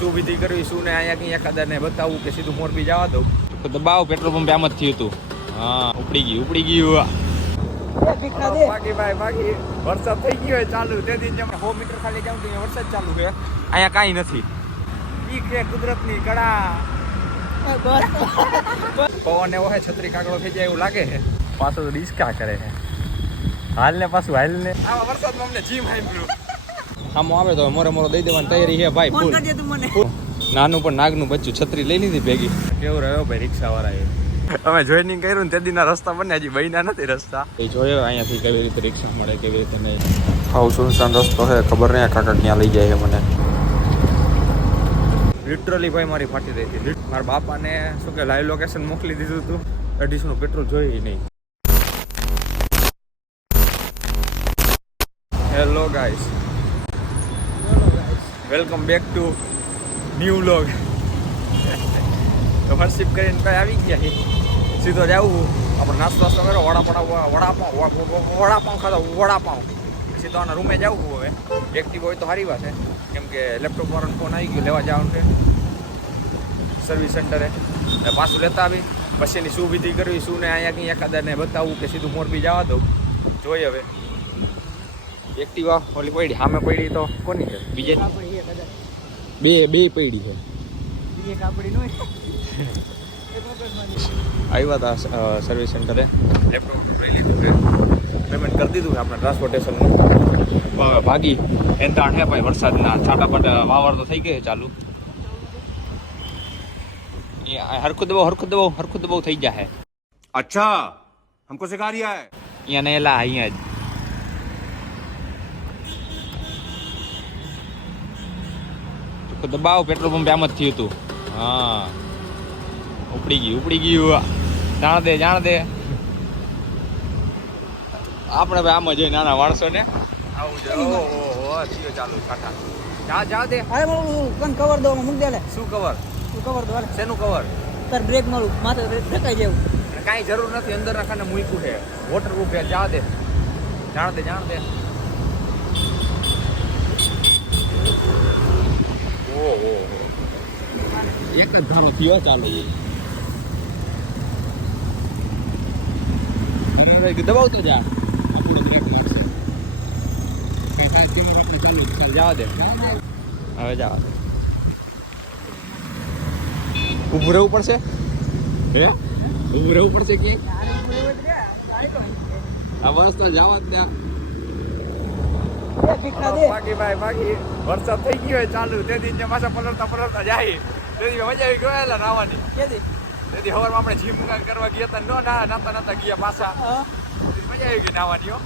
શું વિધિ કરવી શું ને અહીંયા કઈ એકાદાને બતાવવું કે સીધું મોરબી જવા દઉં તો દબાવ પેટ્રોલ પંપે આમ જ થયું હતું. હા ઉપડી ગયું બાકી ભાઈ બાકી વરસાદ થઈ ગયો ચાલુ તેથી જ 100 મીટર ખાલી જાઉં તો વરસાદ ચાલુ છે. અહીંયા કાંઈ નથી. ઈ કે કુદરતની કળા પવન એવો હે છત્રી કાગળો થઈ જાય એવું લાગે છે. પાછો તો ડિસ્કા કરે છે. હાલ ને પાછું હાલ ને આવા વરસાદમાં અમને જીમ હાંભળ્યું આમ આવે તો મોરે મોરો દઈ દેવાની તૈયારી છે ભાઈ. ફૂલ નાનું પણ નાગનું બચ્ચું છત્રી લઈ લીધી ભેગી. કેવું રહ્યો ભાઈ રિક્ષા વાળા અમે જોઈનિંગ કર્યું ને તે દીના રસ્તા બને હજી બન્યા નથી રસ્તા. એ જોયો અહીંયાથી કેવી રીતે રિક્ષા મળે કેવી રીતે નહીં. હાવ સુનસાન રસ્તો છે ખબર નહીં કાકા ક્યાં લઈ જાય મને. લિટરલી ભાઈ મારી ફાટી રહી હતી. મારા બાપાને શું કે લાઈવ લોકેશન મોકલી દીધું હતું. 250 નું પેટ્રોલ જોઈ નહીં. Hello guys welcome back to new vlog. તો ફરશિપ કરીને ભાઈ આવી ગયા છે. સીધો જવું આપણે નાસ્તો કર્યો વડાપાઉં ખાધો વડાપાઉં સીધો આના રૂમે જવું હવે. એક્ટિવ હોય તો સારી વાત છે કેમ કે લેપટોપ વાળાનો ફોન આવી ગયો લેવા જવાનું છે સર્વિસ સેન્ટરે. પાછું લેતા આવી પછી એની શું વિધિ કરવી શું ને અહીંયા કંઈ એકાદાને બતાવવું કે સીધું મોરબી જવા દઉં જોઈએ હવે. એક્ટિવા ઓલી પડી સામે પડી તો કોની છે બીજે બે પડી છે. આવ્યા હતા સર્વિસ સેન્ટરે લેપટોપ લઈ લીધું છે પેમેન્ટ કરી દીધું છે આપણે ટ્રાન્સપોર્ટેશનનું. ભાગી એંતાણ હે ભાઈ વરસાદના છાંટા પાટા વાવર તો થઈ ગઈ ચાલુ. હરખું દબાવ થઈ જાય. અચ્છા हमको सिखा रिया है અહીંયા ને એલા અહીંયા જ દબાવ પેટ્રોલ પંપે આમ જ થયું હતું. હા ઉપડી ગયું જાણ દે આપણે ભાઈ આમ જ નાના માણસો ને આવું જો થયો ચાલુ કાકા જા દે. અરે કન કવર દો મૂક દે લે. શું કવર દો લે. શેનું કવર? તાર બ્રેક મારું માથે ઢકાઈ જેવું. કાંઈ જરૂર નથી અંદર નાખાને મૂક્યું છે વોટરપ્રૂફ છે. જા દે જાણ દે ઓહો એક જ ધારો થયો ચાલુ. દબાવતો જા જવા દે હવે જવા દે. ઊભું રહેવું પડશે કે આ બસ તો જવા જ ત્યાં. બાકી વરસાદ થઈ ગયો ચાલુ તેથી પાછા પલળતા જાય. તેથી મજા આવી ગયેલા નાવાની. તેથી સવારમાં આપણે જીમ કરવા ગયા હતા નાતા ગયા પાછા. મજા આવી ગઈ નાવાની.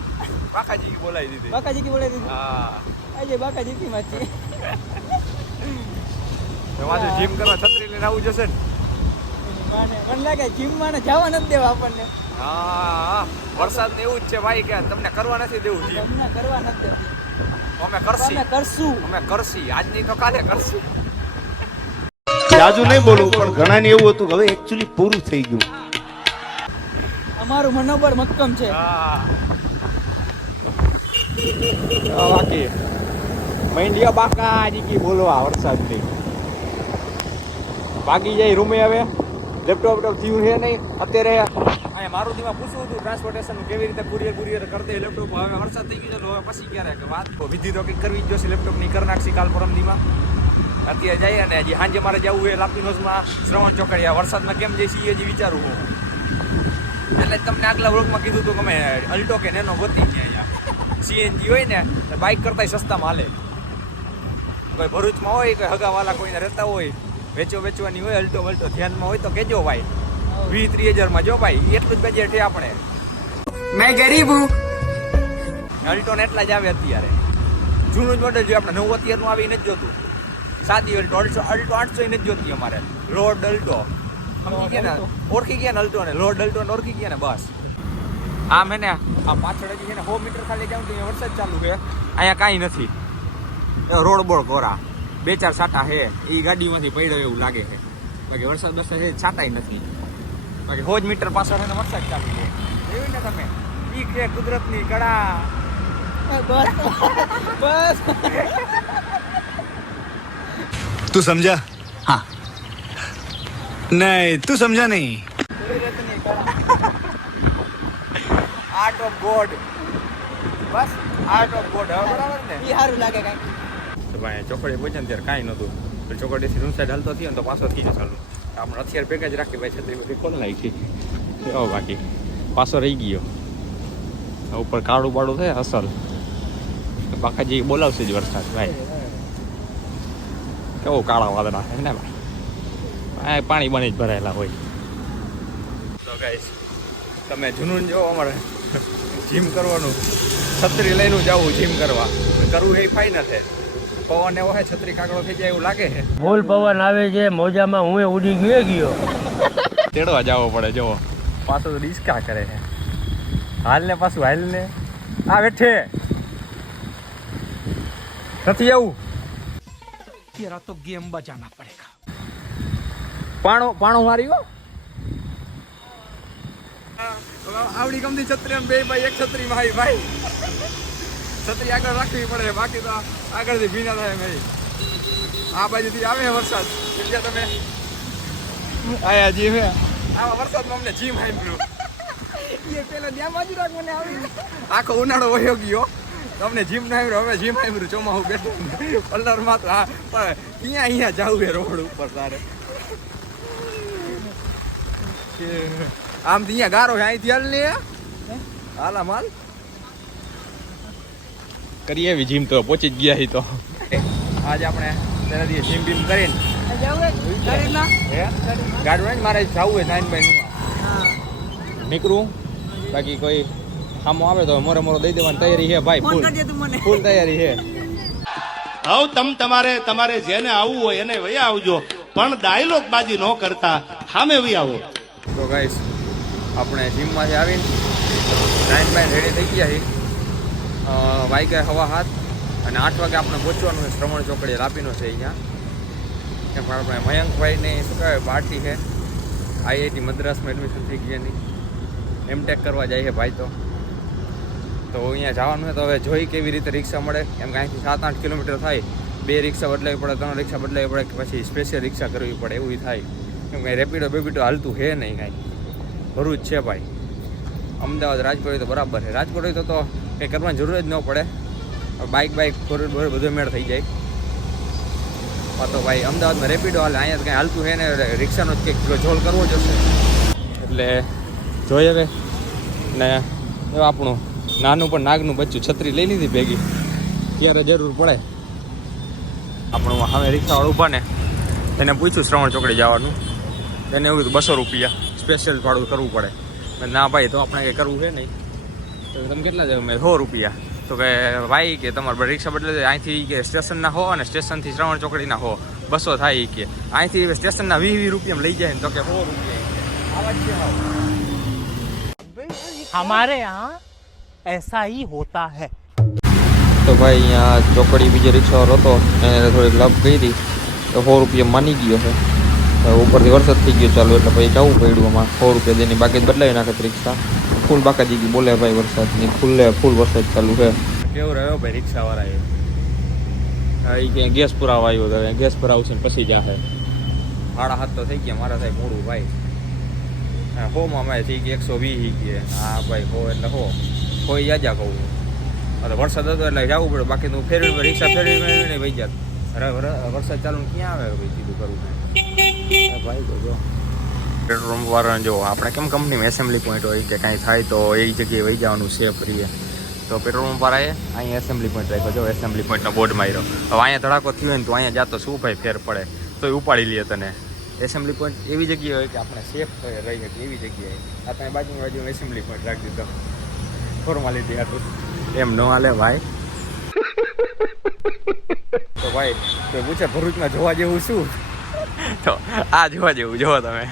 બાકાજી બોલાવી દીધી. હા આજે બાકાજી કી માચી તો માથે જીમ કરવા છત્રી લઈને આવું જશે ને. મને લાગે જીમ માં જવા નથી દેવા આપણને. હા વરસાદ ને એવું જ છે ભાઈ કે તમને કરવા નથી દેવું જીમ. તમને કરવા નથી દેવું. અમે કરશી આજની તો કાલે કરશી. જાજુ નહીં બોલું પણ ઘણા ને એવું હતું કે હવે એકચ્યુઅલી પૂરું થઈ ગયું. અમારું મનોબળ મક્કમ છે. બાકી મૈંડિયા બાકા જી બોલવા વરસાદ થી ભાગી જાય રૂમે. હવે લેપટોપ થયું છે નહીં અત્યારે. અહીંયા મારુતિમાં પૂછવું હતું ટ્રાન્સપોર્ટેશન કેવી રીતે કુરિયર કરી દે લેપટોપ. હવે વરસાદ થઈ ગયો હવે પછી ક્યારે કે વાત વિધિ તો કંઈક કરવી જ જોશે. લેપટોપની કરી નાખશી કાલ પરમદીમાં. અત્યારે જઈએ ને હજી સાંજે મારે જવું હોય લાપીનોઝમાં શ્રવણ ચોકડીયા. વરસાદમાં કેમ જઈશી હજી વિચારું હું. એટલે તમને આગલા વ્લોગમાં કીધું હતું કે અમે અલ્ટો કે નેનો ગોતી ગયા. અહીંયા સીએનજી હોય ને બાઇક કરતાંય સસ્તામાં હાલે. કોઈ ભરૂચમાં હોય કોઈ હગાવાલા કોઈને રહેતા હોય વેચવાની હોય અલ્ટો ધ્યાનમાં હોય તો કેજો ભાઈ. 20-30 હજારમાં જો ભાઈ એટલું જ બજેટ છે આપણે. મેં ગરીબ હું. અલ્ટો ને એટલા જ આવે અત્યારે. જૂનું જ મોડલ જોઈએ આપણે. 9 અત્યારનું આવી નથી જોતું. સાદી અલ્ટો 800 નથી જોતી અમારે. રોડ અલ્ટો ઓળખી ગયા ને અલ્ટો ને રોડ અલ્ટો ને ઓળખી ગયા ને બસ. આમ હે ને આ પાછળ હજી છે ને 100 મીટર ખાલી જાઉં તો અહીંયા વરસાદ ચાલુ છે. અહીંયા કાંઈ નથી. રોડ બોળ કોરા 2-4 છાંટા છે. એ ગાડીમાંથી પડ્યો એવું લાગે છે. બાકી વરસાદ છે છાંટાય નથી. બાકી 100 મીટર પાછળ છે ને વરસાદ ચાલુ છે. જોયું ને તમે ઈ કે કુદરતની કળા. બસ तू समझा हाँ नहीं तू समझा नहीं art of God bus art of God હવે બરાબર ને ઈ સારું લાગે કાંઈ. તો ભાઈ ચોકડી પહોંચ્યા ને ત્યારે કાંઈ નહોતું તો ચોકડીથી રૂમ સાઈડ હાલતો થયો ને તો પાછો થઈ ચાલુ આપણે અત્યારે ભેગા જ રાખી ભાઈ છત્રી બધી ખોલ નાખી એવો બાકી પાછો રહી ગયો ઉપર કાળું બાળું થાય અસલ બાકાજી બોલાવશે જ વરસાદ ભાઈ કેવું કાળા વાદળા છે ને ભાઈ પાણી બની જ ભરાયેલા હોય તો ગાઈસ તમે જૂનું જો અમારે જીમ કરવાનું છત્રી લઈને જવું જીમ કરવા કરવું એ ફાઈ ન થાય પવન એવો હોય છત્રી કાકડો થઈ જાય એવું લાગે છે ફૂલ પવન આવે છે મોજામાં હું ઉડી ગયો તેડવા જવો પડે જો પાછું તો ડિસ્કા કરે છે હાલ ને પાછું હાલ ને આ બેઠે નથી આવું તેરા તો ગેમ બજાના પડેગા પાણો મારી ગયો આવડી ગમતી છત્રી બે ભાઈ એક છત્રી માં ભાઈ છત્રી આગળ રાખવી પડે બાકી તો આગળથી ભીના થાય ભાઈ આ બાજુથી આવે વરસાદ સમજ્યા તમે આયા જીમ હે આવા વરસાદમાં અમને જીમ આપ્યું એ પેલા ત્યાં બાજુ રાખ મને આવી આખો ઉનાળો વયો ગયો તમને જીમ ના આવ્યું હવે જીમ આવ્યું ચોમાસું બેઠું પલ્લર માત્ર હા પણ અહીંયા જવું એ રોડ ઉપર તારે આમ અહીંયા ગારો છે અહીંથી હાલ ને હાલા માલ કરીએ એવી જીમ તો પહોંચી જ ગયા તો આજે આપણે તેના દિવસે જીમ બીમ કરીને ગાડું ને મારે જવું હોય નાઈનભાઈ નીકળું બાકી કોઈ સામો આવે તો મોરે મોરો દઈ દેવાની તૈયારી છે ભાઈ ફોન કરજે તું મને ફૂલ તૈયારી છે હવે તમારે જેને આવવું હોય એને વયા આવજો પણ ડાયલોગ બાજી ન કરતા સામે વહી આવો તો ગાઈસ આપણે જીમમાંથી આવીને નાઈનભાઈ રેડી થઈ ગયા છીએ વાઈકે 7:30 અને 8 વાગે આપણે પહોંચવાનું છે શ્રવણ ચોકડીએ લાપીનો છે અહીંયા કેમ કે આપણે મયંકભાઈની શું કહેવાય પાર્ટી છે આઈઆઈટી મદ્રાસમાં એડમિશન થઈ ગયા એની એમટેક કરવા જાય છે ભાઈ તો અહીંયા જવાનું છે તો હવે જોઈ કેવી રીતે રિક્ષા મળે કેમ કે અહીંથી 7-8 કિલોમીટર થાય 2 રિક્ષા બદલાવી પડે 3 રિક્ષા બદલાવી પડે કે પછી સ્પેશિયલ રિક્ષા કરવી પડે એવું થાય કેમ કે રેપિડો બેપિડો હાલતું છે નહીં કાંઈ ભરૂચ છે ભાઈ અમદાવાદ રાજકોટ હોય તો બરાબર છે રાજકોટ હોય તો કંઈ કરવાની જરૂર જ ન પડે બાઇક ફોર બધો મેળ થઈ જાય તો ભાઈ અમદાવાદમાં રેપિડો હાલે અહીંયા તો કંઈ હાલતું છે ને રિક્ષાનો જ કંઈક જોલ કરવો જશે એટલે જોઈએ હવે ને એવું આપણું નાનું પણ નાગનું બચ્ચું છત્રી લઈ લીધી ભેગી ત્યારે જરૂર પડે આપણું હવે રિક્ષાવાળા ઊભા ને એને પૂછ્યું શ્રવણ ચોકડી જવાનું એને એવું કીધું 200 રૂપિયા સ્પેશિયલ ભાડું કરવું પડે ના ભાઈ તો આપણે કંઈ કરવું છે નહીં તો તમે કેટલા જાવ મેં 100 રૂપિયા તો કે ભાઈ કે તમારે રિક્ષા બદલે અહીંથી કે સ્ટેશનના હો અને સ્ટેશનથી શ્રવણ ચોકડીના હો 200 થાય કે અહીંથી સ્ટેશનના 20 રૂપિયામાં લઈ જાય ને તો કે 100 રૂપિયા આવા જ છે हमारे यहाँ ऐसा ही होता है તો ભાઈ અહીંયા ચોકડી બીજી રિક્ષાવાળો હતો એને થોડીક લાભ કરી તો 100 રૂપિયા માની ગયો છે ઉપરથી વરસાદ થઈ ગયો ચાલુ એટલે પછી જવું પડ્યું આમાં 100 રૂપિયા દેની બાકી બદલાવી નાખે રિક્ષા ફૂલ બાકાજી ગઈ બોલે ભાઈ વરસાદની ફૂલ વરસાદ ચાલુ છે કેવું રહ્યો ભાઈ રિક્ષાવાળા એ કે ગેસ પુરાવા આવ્યો તો ગેસ પુરાવશે ને પછી જાહે 7:30 તો થઈ ગયા મારા સાહેબ મોડું ભાઈ હોમાં અમે થઈ ગયા 120 કે હા ભાઈ હો એટલે હોય યાજા કહું તો વરસાદ હતો એટલે જવું પડે બાકી તું ફેરવી રિક્ષા ફેરવી નહીં ભાઈ જાત વરસાદ ચાલુ ક્યાં આવે ભાઈ સીધું કરવું ભાઈ તો જો પેટ્રોલ પંપ વાળાને જો આપણે કેમ કંપનીમાં એસેમ્બલી પોઈન્ટ હોય કે કાંઈ થાય તો એ જગ્યાએ વહી જવાનું સેફ રહીએ તો પેટ્રોલ પંપ વાળાએ અહીંયા એસેમ્બલી પોઈન્ટ રાખ્યો જો એસેમ્બલી પોઈન્ટનો બોર્ડ માર્યો હવે અહીંયા ધડાકો થયો હોય ને તો અહીંયા જાતો શું ભાઈ ફેર પડે તો એ ઉપાડી લઈએ તને એસેમ્બલી પોઈન્ટ એવી જગ્યાએ હોય કે આપણે સેફ રહી શકીએ એવી જગ્યાએ આ તમે બાજુમાં એસેમ્બલી પોઈન્ટ રાખી દીધો ફોર્માલિટી હતું એમ ન હાલે ભાઈ તો ભાઈ તો પૂછે ભરૂચમાં જોવા જેવું શું તો આ જોવા જેવું જોવો તમે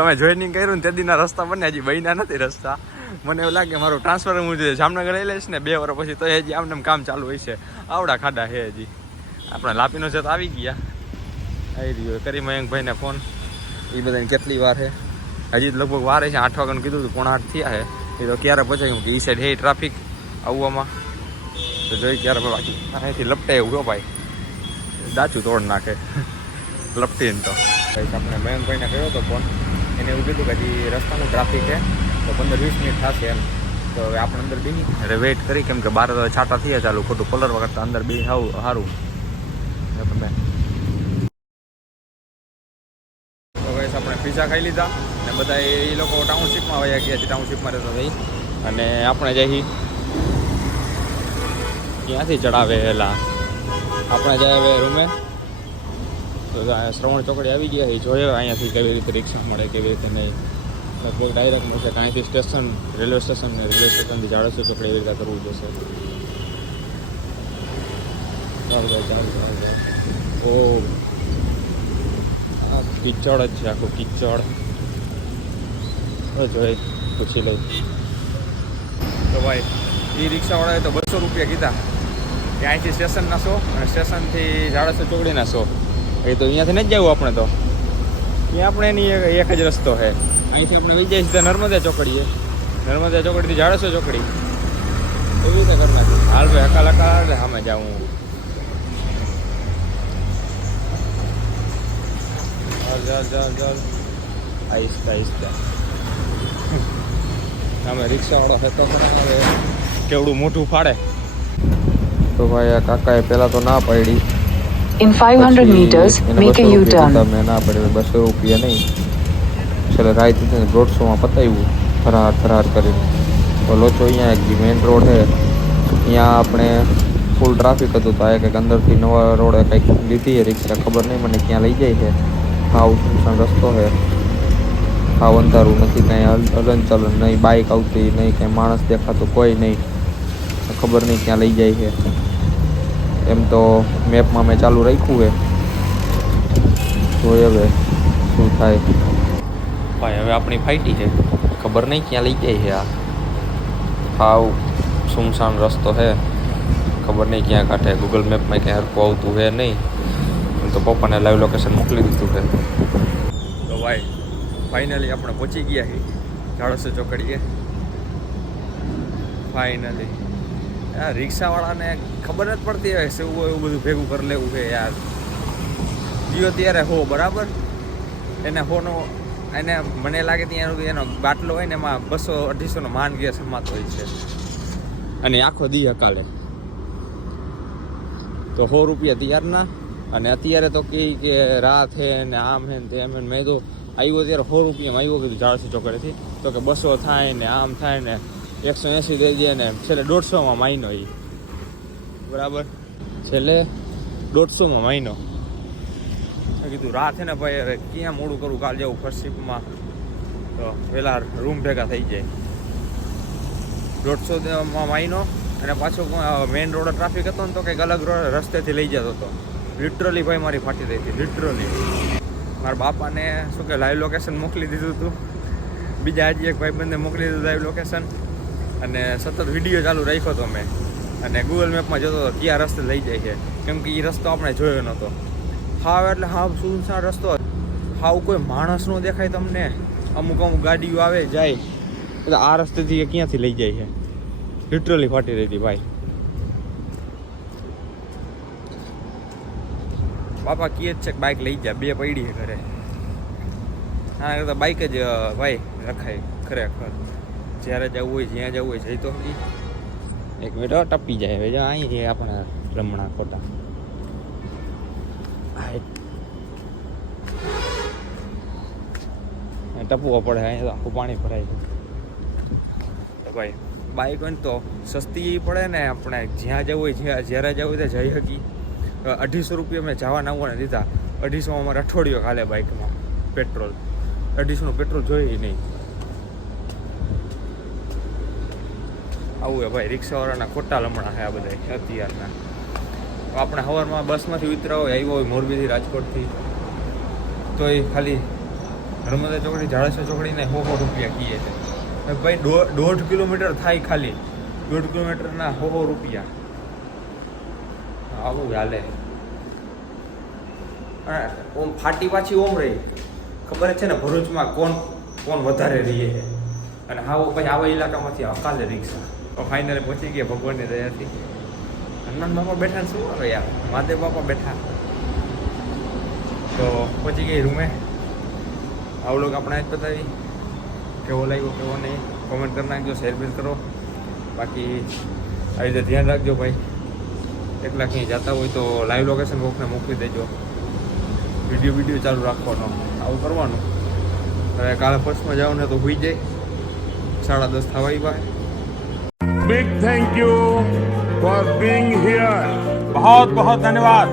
અમે જોઈનિંગ કર્યું ને તે દીના રસ્તા બને હજી બન્યા નથી રસ્તા મને એવું લાગે મારું ટ્રાન્સફર હું જામનગર લઈ લઈશ ને 2 વર્ષ પછી તો હજી આમને કામ ચાલુ હોય છે આવડા ખાડા છે હજી આપણે લાપીનો છે તો આવી ગયા આવી રહ્યો કરી મયંકભાઈને ફોન એ બધાને કેટલી વાર છે હજી લગભગ વાર છે 8 વાગ્યાનું કીધું હતું 7:30 થયા છે એ તો ક્યારે પહોંચાયું કે એ સાઈડ હે ટ્રાફિક આવવામાં તો જોઈ ક્યારે બાકી અહીંથી લપટાય ઉભો ભાઈ દાચું તોડ નાખે લપટીને તો આપણે મયંકભાઈને કર્યો હતો ફોન, એને એવું કીધું કે હજી રસ્તાનું ટ્રાફિક છે તો 15-20 મિનિટ થશે એમ. તો હવે આપણે અંદર બી અરે વેઇટ કરી, કેમ કે બહાર છાંટા થયા ચાલુ, ખોટું કલર વગર અંદર બી સારું. તમે તો ગાઈસ આપણે પિઝા ખાઈ લીધા ને બધા એ લોકો ટાઉનશીપમાં વયા ગયા છે, ટાઉનશીપમાં રહેતા થઈ. અને આપણે જઈ ક્યાંથી ચડાવેલા, આપણે જાય હવે રૂમે. તો શ્રવણ ચોકડી આવી ગયા છે, જોઈએ અહીંયાથી કેવી રીતે રિક્ષા મળે, કેવી રીતે નહીં. લગભગ ડાયરેક્ટ મળશે, અહીંયાથી સ્ટેશન રેલવે સ્ટેશનથી જાડેશ્વર ચોકડી એવી રીતે કરવું જોશે. ચાલ. ઓ આ કિચડ જ છે, આખું કિચડ. જોઈ પૂછી લઈ. તો ભાઈ એ રિક્ષાવાળાએ તો 200 રૂપિયા કીધા કે અહીંથી સ્ટેશનના 100 અને સ્ટેશનથી જાડેશ્વર ચોકડીના 100. એ તો અહીંયાથી નથી જવું આપણે, તો ત્યાં આપણે એની એક જ રસ્તો છે. અહીંથી આપણે વહી જઈએ સીધા નર્મદા ચોકડીએ, નર્મદા ચોકડીથી જાડેશ્વર ચોકડી એવી રીતે કરી નાખી. હાલ ભાઈ હકાલ એટલે સામે જાઉં. ચાલ આહિસ્તા. અમે રિક્ષાવાળો હતો હવે કેવડું મોટું ફાડે. તો ભાઈ આ કાકાએ પહેલાં તો ના પાડી. In 500 meters, make a U-turn. મેં ના પડે 200 રૂપિયા નહીં, છેલ્લે રાત 150માં પતાવ્યું થરાર કરીને. તો લોચો અહીંયા એક મેઇન રોડ છે, અહીંયા આપણે ફૂલ ટ્રાફિક હતું. તો આ કંઈક અંદરથી નવા રોડે કંઈક લીધી છે રિક્ષા, ખબર નહીં મને ક્યાં લઈ જાય છે. હાવ સુનસાન રસ્તો છે, હાવ અંધારું નથી, કાંઈ હલનચલન નહીં, બાઇક આવતી નહીં, કાંઈ માણસ દેખાતું કોઈ નહીં. ખબર નહીં ક્યાં લઈ જાય છે. એમ તો મેપમાં મેં ચાલુ રાખ્યું છે, જોઈએ હવે શું થાય. ભાઈ હવે આપણી ફાઈટી છે, ખબર નહીં ક્યાં લઈ જાય છે. આ હાવ સુમસાન રસ્તો છે, ખબર નહીં ક્યાં કાંઠે. ગૂગલ મેપમાં ક્યાં હરખું આવતું છે નહીં, તો પપ્પાને લાઈવ લોકેશન મોકલી દીધું છે. તો ભાઈ ફાઇનલી આપણે પહોંચી ગયા છીએ જાડેશ્વર ચોકડીએ. ફાઇનલી યાર રિક્ષાવાળાને ખબર જ પડતી હોય શું હોય એવું બધું ભેગું કરી લેવું છે યાર. જીઓ ત્યારે હો બરાબર, એને હોનો એને મને લાગે ત્યાં એનો બાટલો હોય ને એમાં 200-250નો માન ગેસ સમાતો હોય છે, અને આખો દી હકાલે. તો 100 રૂપિયા તૈયારના. અને અત્યારે તો કે રાત છે ને આમ છે ને તેમ. મેં તો આવ્યો ત્યારે 100 રૂપિયામાં આવ્યો, કીધું જાડેશ્વર ચોકડીથી. તો કે 200 થાય ને આમ થાય ને 180 દઈ દે ને છેલ્લે 150માં માયનો. એ બરાબર, છેલ્લે 150માં માયનો. કીધું રાત છે ને ભાઈ હવે ક્યાં મોડું કરું, કાલ જવું ફર્સ્ટ શિફ્ટમાં, તો પહેલાં રૂમ ભેગા થઈ જાય. 150માં માયનો. અને પાછો મેઇન રોડ ટ્રાફિક હતો ને તો કંઈક અલગ રસ્તેથી લઈ જતો હતો. લિટરલી ભાઈ મારી ફાટી રહી હતી, લિટરલી. મારા બાપાને શું કે લાઈવ લોકેશન મોકલી દીધું હતું, બીજા હજી એક ભાઈબંધને મોકલી દીધું લાઈવ લોકેશન, અને સતત વિડીયો ચાલુ રાખ્યો હતો મેં. અને ગૂગલ મેપમાં જોતો હતો કયા રસ્તે લઈ જાય છે, કેમ કે એ રસ્તો આપણે જોયો નહોતો. હાવ એટલે હાવ સુનસાન રસ્તો, હાવ કોઈ માણસ નો દેખાય તમને. અમુક ગાડીઓ આવે જાય, એટલે આ રસ્તેથી ક્યાંથી લઈ જાય છે. લિટરલી ફાટી રહી હતી ભાઈ. બાપા કહે જ છે કે બાઇક લઈ જાય, 2 પડી છે ઘરે. આના કરતાં બાઇક જ ભાઈ રખાય ખરેખર. જ્યારે જવું હોય જ્યાં જવું હોય જઈ તો ખરી. 1 મિનિટ ટપી જાય હવે. અહીં છે આપણે રમણા ખોટા. ટપવું પડે, અહીંયા આખું પાણી ભરાય છે. ભાઈ બાઇક હોય ને તો સસ્તી પડે ને, આપણે જ્યાં જવું હોય જ્યારે જવું હોય ત્યાં જઈ શકી. 250 રૂપિયા મેં જવા આવવાને દીધા. 250માં અમારે અઠવાડિયો ખાલે બાઇકમાં પેટ્રોલ. 250નું પેટ્રોલ જોઈએ નહીં. આવું હે ભાઈ, રિક્ષાવાળાના ખોટા લમણા છે આ બધા અત્યારના. આપણે સવારમાં બસમાંથી ઉતરા હોય, આવ્યો હોય મોરબીથી રાજકોટથી, તો એ ખાલી નર્મદા ચોકડી જાડેશ્વર ચોકડીને 100 રૂપિયા કીએ છે ભાઈ. 1.5 કિલોમીટર થાય ખાલી, 1.5 કિલોમીટરના 100 રૂપિયા. આવું હાલે. ઓમ ફાટી પાછી ઓમ રહી, ખબર જ છે ને ભરૂચમાં કોણ વધારે રહીએ છે. અને હા પછી આવા ઇલાકામાંથી હકાલે રિક્ષા. તો ફાઇનલી પહોંચી ગયા ભગવાનની દયાથી. હનુમાન બાપા બેઠા ને શું આવે યાર, મહાદેવ બાપા બેઠા. તો પહોંચી ગઈ રૂમે. આવું લોક આપણે આજ બતાવી, કેવો લાગ્યો કેવો નહીં કોમેન્ટ કરી નાખજો, શેર બી કરો. બાકી આવી રીતે ધ્યાન રાખજો ભાઈ. એકલા ક્યાંય જતા હોય તો લાઈવ લોકેશન કોકને મોકલી દેજો. વિડીયો ચાલુ રાખવાનો, આવું કરવાનું. હવે કાલે ફર્સ્ટમાં જાઓ ને તો હોઈ જાય, 10:30 થવા આવ્યા. Big thank you for being here. बहुत बहुत धन्यवाद.